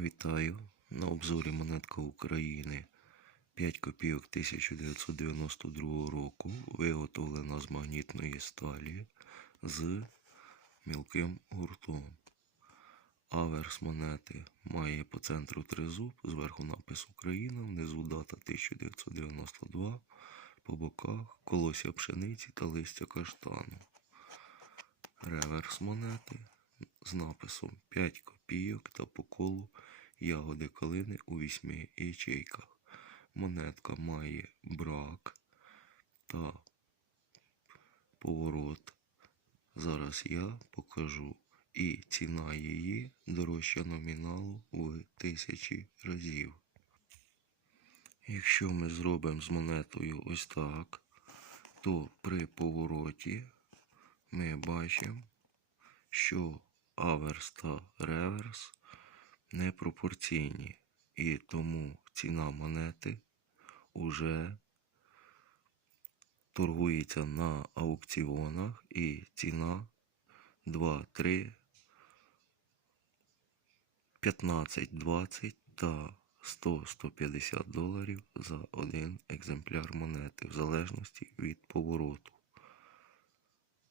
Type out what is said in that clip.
Вітаю! На обзорі монетка України 5 копійок 1992 року, виготовлена з магнітної сталі з мілким гуртом. Аверс монети має по центру тризуб, зверху напис Україна, внизу дата 1992, по боках колося пшениці та листя каштану. Реверс монети з написом 5 копійок та по колу ягоди калини у вісьми ячейках. Монетка має брак та поворот. Зараз я покажу. І ціна її дорожча номіналу в тисячі разів. Якщо ми зробимо з монетою ось так, то при повороті ми бачимо, що аверс та реверс непропорційні, і тому ціна монети уже торгується на аукціонах і ціна 2, 3, 15, 20 та 100-150 доларів за один екземпляр монети, в залежності від повороту.